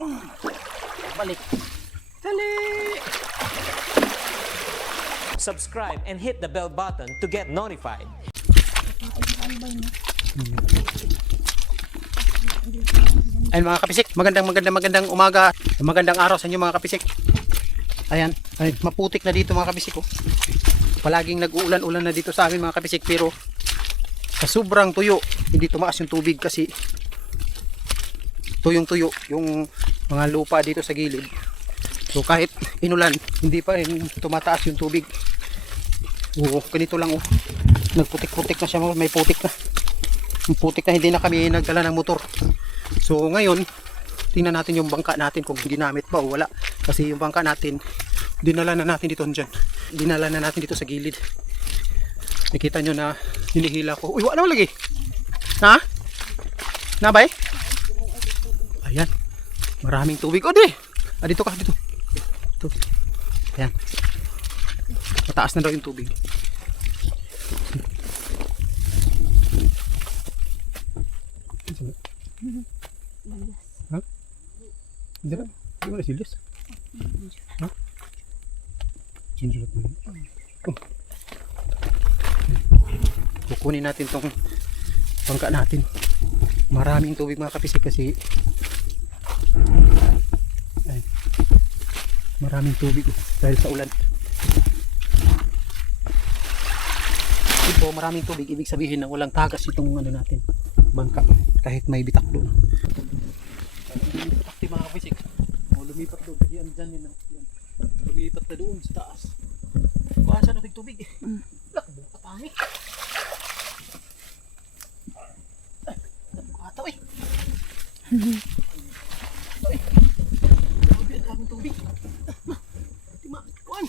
Balik. Dali! Subscribe and hit the bell button to get notified. Ayun mga kapisik, magandang umaga, magandang araw sa inyo mga kapisik. Ayan, ay, maputik na dito mga kapisik. Oh. Palaging nag-uulan-ulan na dito sa amin mga kapisik, pero sa sobrang tuyo, hindi tumaas yung tubig kasi tuyong-tuyo yung mga lupa dito sa gilid. So kahit inulan, hindi pa rin tumataas yung tubig. Ganito lang oh. Nagputik-putik na siya, may putik na. Yung putik na hindi na kami nagdala ng motor. So ngayon, tingnan natin yung bangka natin kung ginamit ba o wala. Kasi yung bangka natin, dinala na natin dito dyan. Dinala na natin dito sa gilid. Nakita nyo na hinihila ko. Uy, wala lagi. Ha? Nabay? Ayan. Maraming tubig. O di! Dito ka, dito. Ito. Ayan. Mataas na daw yung tubig. Ha? Hindi ba? Hindi mo na silyas? Ha? Sinsulat mo. Oh. Kukunin natin tong bangka natin. Maraming tubig mga kapisik kasi ay, maraming tubig dahil sa ulan. Ito maraming tubig, ibig sabihin na walang tagas itong ano natin, bangka, kahit may bitak doon. Lumipat mga kapisik. Lumipat doon. Yan dyan yun. Lumipat na doon sa taas. Kuhaan sa nating tubig. Lakbo ka tangi. Ito eh. Ang daming tubig. Kuhaan.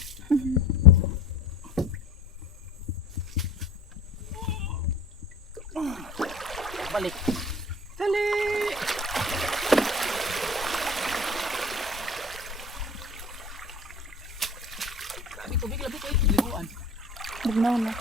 Balik. Dali! Grabe tubig, labi ko eh. Liguan. Bugnaw na.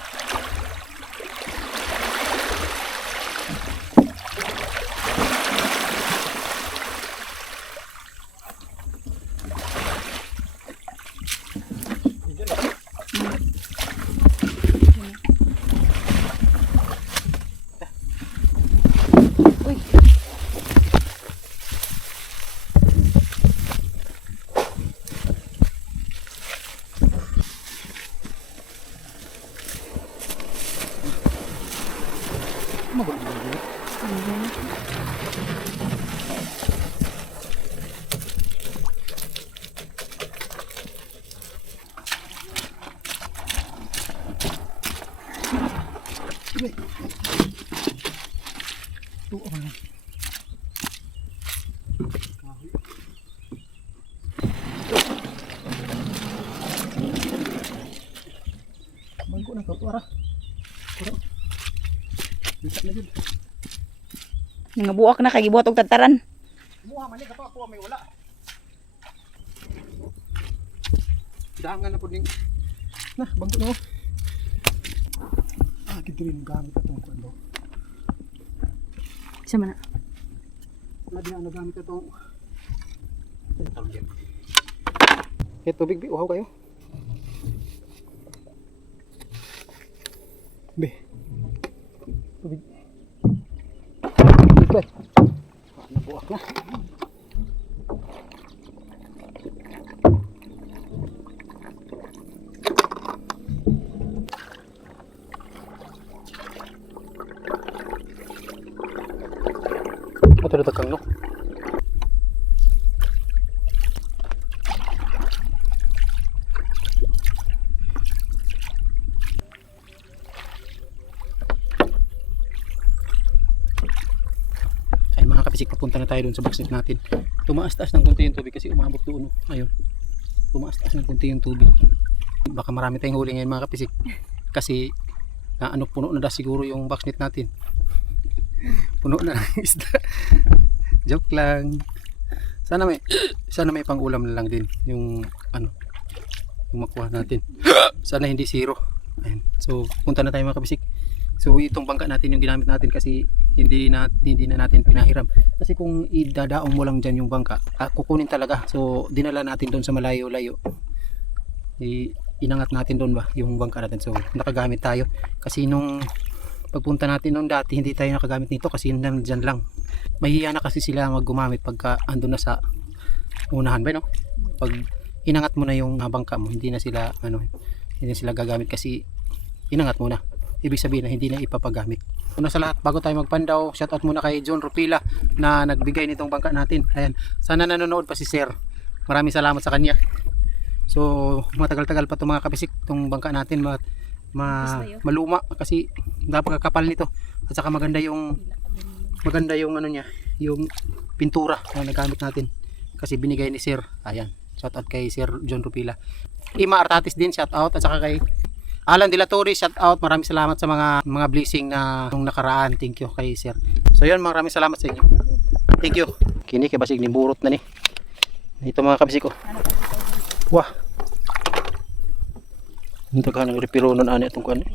Bangko na ito, para. Bisa na yun. Nga buwak na kay gibuhat og tataran. Muha man ka pa ako may wala. Dangan na po ning. Nah, bangko na. Kito rin gamit itong kundo. Isa man na. Lagi na nagamit itong. Kaya tubig, uhaw kayo. Be. Tubig. Tubig. Nabuak na. Ito na takang no. Ay mga kapisik, papunta na tayo dun sa backstep natin. Tumaas-taas ng konti yung tubig kasi umabot doon. Ayun. Tumaas-taas ng konti yung tubig. Baka marami tayong huli ngayon mga kapisik. Kasi puno na da siguro yung backstep natin. Puno na ng isda. Joke lang. Sana may pang-ulam na lang din yung yung makuha natin. Sana hindi zero. Ayan. So punta na tayo mga kabisik. So itong bangka natin yung ginamit natin kasi hindi na natin pinahiram. Kasi kung idadaong mo lang dyan yung bangka, kukunin talaga. So dinala natin doon sa malayo-layo. Inangat natin doon ba yung bangka natin. So nakagamit tayo. Kasi nung pagpunta natin nung dati, hindi tayo nakagamit nito kasi nandyan lang. Mahihiya na kasi sila maggumamit pagka andun na sa unahan ba, no? Pag inangat mo na yung bangka mo, hindi na sila gagamit kasi inangat mo na. Ibig sabihin na hindi na ipapagamit. Una sa lahat, bago tayo magpandaw, shoutout muna kay John Rupila na nagbigay nitong bangka natin. Ayan, sana nanonood pa si Sir. Maraming salamat sa kanya. So matagal-tagal pa itong mga kabisik, itong bangka natin maluma kasi napakakapal nito. At saka maganda yung ano niya, yung pintura na nagamit natin kasi binigay ni Sir. Ayan, shoutout kay Sir John Rupila. Ima Artatis din, shoutout. At saka kay Alan De La Torre, shout out. Maraming salamat sa mga blessing na nung nakaraan. Thank you kay Sir. So yun, maraming salamat sa inyo. Thank you. Kini kay basig ni burot na ni. Ito mga kabisik ko. Wah. Ito ka nang repironon ani atong kuan.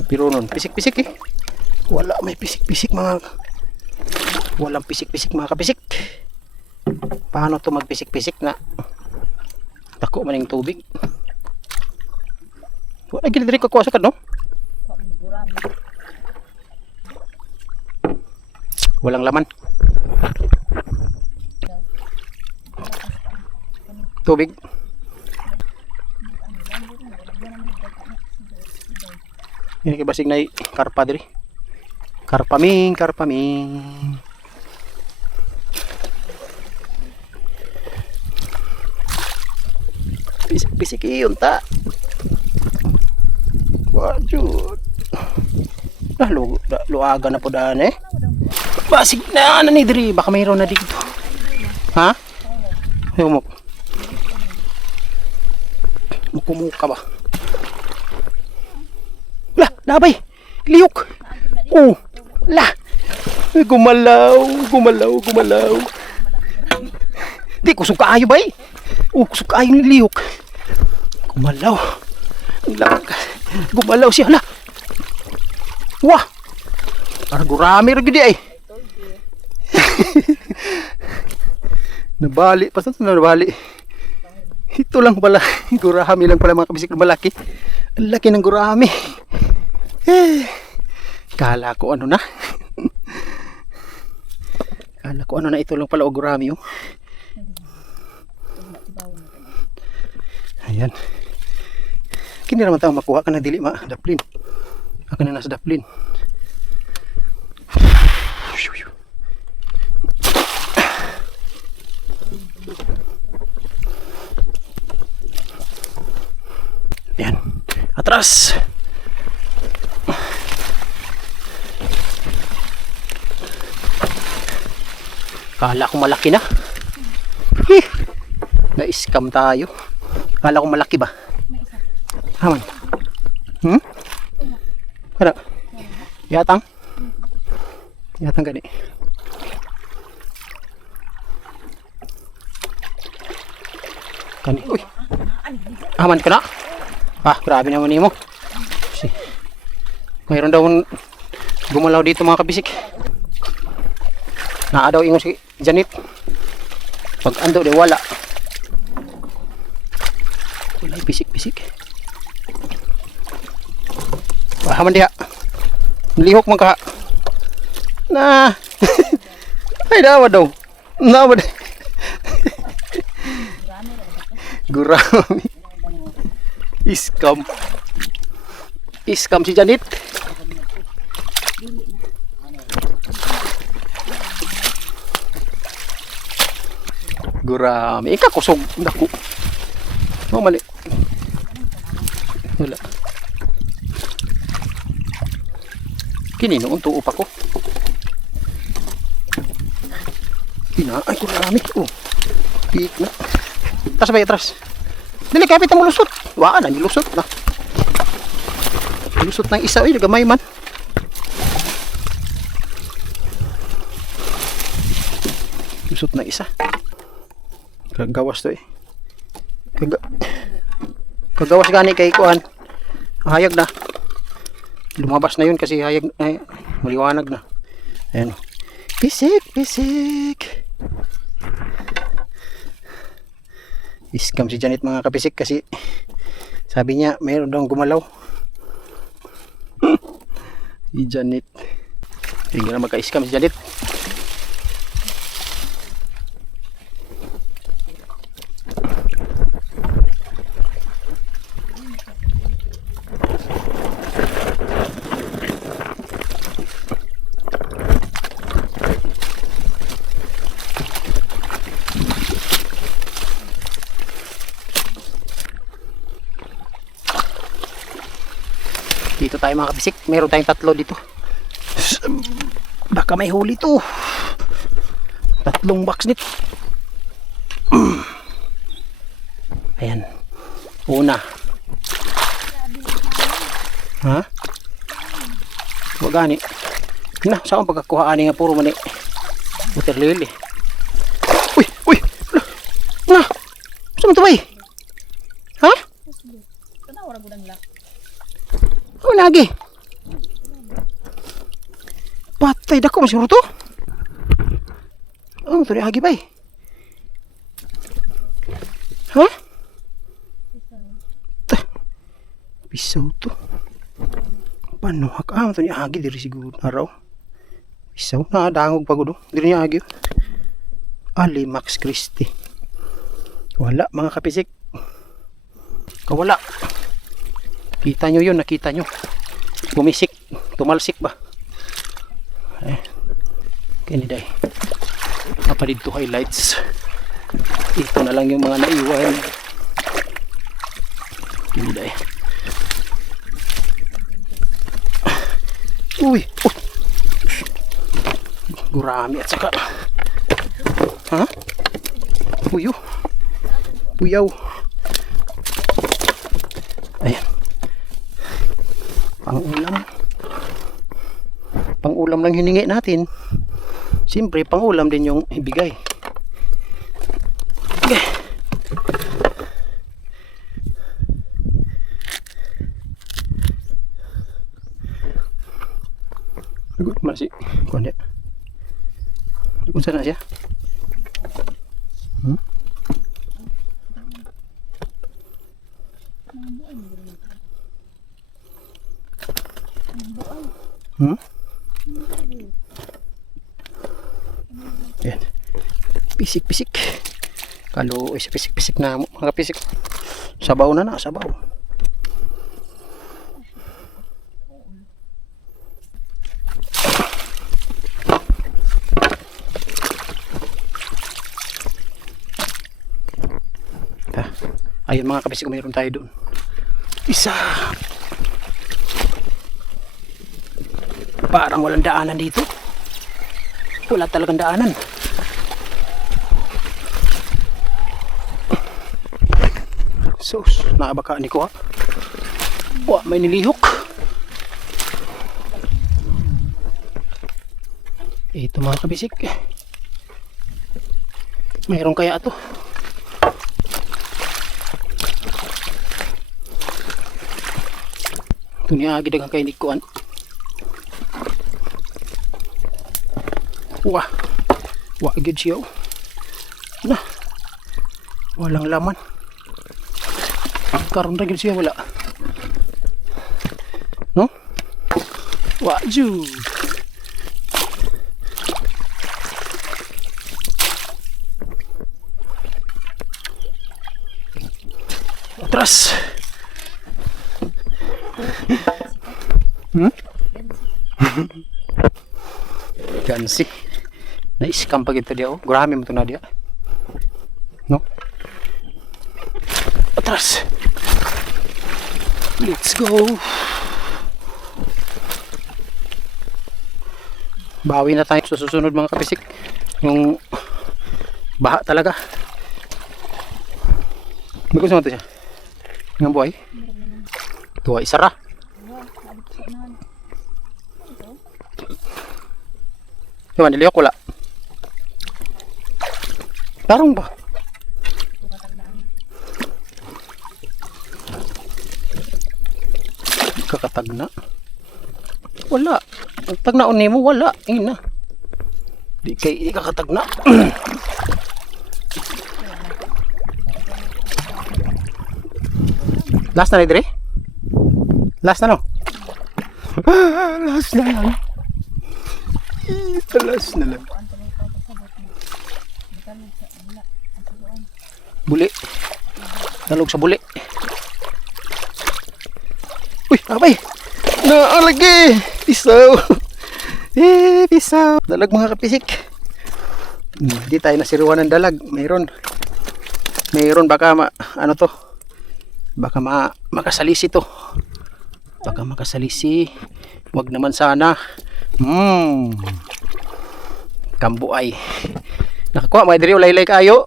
Repironon. Pisik-pisik eh. Wala may pisik-pisik mga. Walang pisik-pisik mga kabisik. Paano to magpisik-pisik na? Tako man yung tubig. Wala gila diri kakuha no? Walang laman. Tubig. Ini kay basig na karpa diri. Karpaming. Pisik iyon ta. Wajud. Luaga na po daan eh. Basig na ni diri, baka mayroon na dito. Ha? Humok. Mukumuka ba? Lah, labay. Liyok. Oh, lah. Gumalaw. Di kusog kaayo ba eh. Kusog kaayo ni liyok. Gumalaw. Gumalaw siya na. Wah. Parang gurami rin gini ay. Nabali. Pasan na nabali? Ito lang pala. Gurami lang pala mga kabisik na malaki. Ang laki ng gurami. Kala ko ano na. Ito lang pala o gurami oh. Ayan. Kini naman tayo makuha ka na dili daplin. Ako na nasa daplin. Ayan. Atras. Kala ko malaki na. Na-scam tayo. Kala ko malaki ba? Haman. Kada. Yatang gani. Kani. Uy. Aman ka na? Grabe naman ni mo. Mayroon daw gumalaw dito mga kabisik. Naa daw ingon si Janet. Pag ando di wala. Wala bisik-bisik. Haman diha. Nilihok man ka. Na. Ay daw daw. Nawa daw. Gurami. Iskam si Janet. Gurami. Ika kusog dako. Mali. Wala. Kini noon tuo pa ko. Ay gurami. Pik na. Tas ba atras? Dili kapit mo lusot. Wa na nilusot na. Lusot ng isa oy, gamay man. Lusot ng isa. Kagawas to eh. Kagawas gani kay kuan. Hayag na. Lumabas na yun kasi hayag, ay, maliwanag na. Ayan. Pisik, pisik. Iskam si Janet mga kapisik kasi sabi niya mayroon daw gumalaw. Si Janet. Hindi na magka-iskam si Janet. Dito tayo mga kapisik. Meron tayong 3 dito. Baka may huli to. 3 box nito. Ayan. Una. Ha? Wag gani. Na, saan pagkakuha ani nga puro man butter lily. Uy, uy. Na. Saan mo to bay? Ha? Tanaw ra gud ang lak. Oh, lagi. Patay dako masuro to. Oh, turi agi bay. Ha? Pisaw to. Panuhak turi agi diri siguro araw. Pisaw na dangog pagod diri niya agi. Ali Max Christie. Wala mga kapisik. Kawala. Kita nyo yun, nakita nyo. Bumisik, tumalsik ba? Eh, kiniday. Apa dito highlights. Ito na lang yung mga naiwan. Kiniday. Uy! Oh. Gurami at saka. Ha? Uyo. Uyaw. Ayan. Pang-ulam lang hiningi natin. Siyempre, pang-ulam din yung ibigay. Okay. Nagot man si Kuya. Kung saan na siya? Hmm? Hmm? Yan. Pisik-pisik. Kalo isa pisik-pisik na mga pisik. Sabaw na, sabaw. Ayun mga kapisik, mayroon tayo doon. Isa. Parang walang daanan dito. Wala talagang daanan. Sus, nakabakaan ko ha. Wah, may nilihok. Ito mga kabisik. Mayroon kaya ito. Ito niya agidagang kayo nikuan. Wah, wah agad siya. Na, walang laman. Karon na agad siya wala. No? Waju. Atras. Gansik. Na-scam pa kita dia. Oh. Gurami mo ito na dia. No? Atras. Let's go. Bawi na tayo sa susunod mga kapisik. Yung baha talaga. Bagus mo ito siya. Nga buhay. Ito ay isara. Diba niliyok wala. Tarong ba? Kakatag na. Wala. Tagnaon nimo wala. Ina. Di ka katagna. Last na dire? Last na no? Last na lang. Last na lang. Buli. Nalog sa buli. Uy, abay. Naalagi. Pisaw. Pisaw. Dalag mga kapisik. Hindi tayo nasiruan ng dalag. Mayroon baka ano to? Baka makasalisi to. Baka makasalisi. Wag naman sana. Kambo ay. Nakakuha may diri ulay kayo.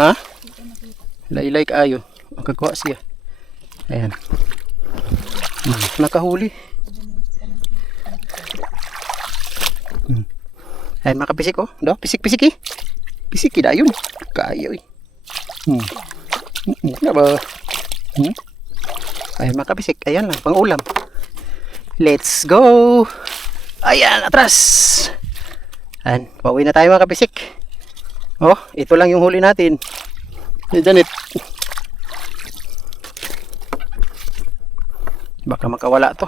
Ha? Laylay kayo. Makakuha siya. Ayan. Nakahuli. Ay makapisik oh. Do, pisik-pisik eh. Pisik da yun. Kayo eh. Na ba? Ay makapisik. Ayan lang pang ulam. Let's go. Ayan atras. Ayan, pauwi na tayo mga kapisik. Oh, ito lang yung huli natin. Danit. Baka makawala to.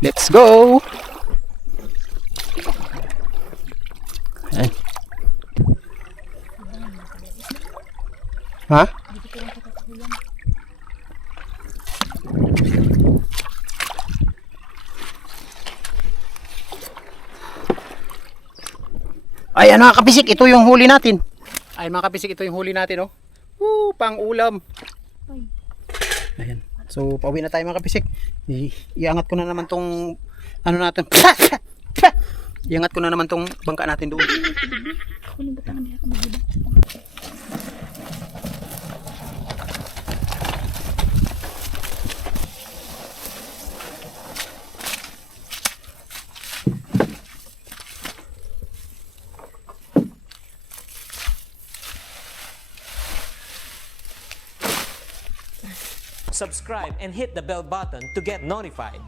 Let's go. Ayan. Ha? Ayan mga kapisik, ito yung huli natin. Ayan mga kapisik, ito yung huli natin, oh. Pang ulam. Ayan. So, pauwi na tayo mga kapisik. Iangat ko na naman tong ano natin. Iangat ko na naman tong bangka natin doon. Subscribe and hit the bell button to get notified.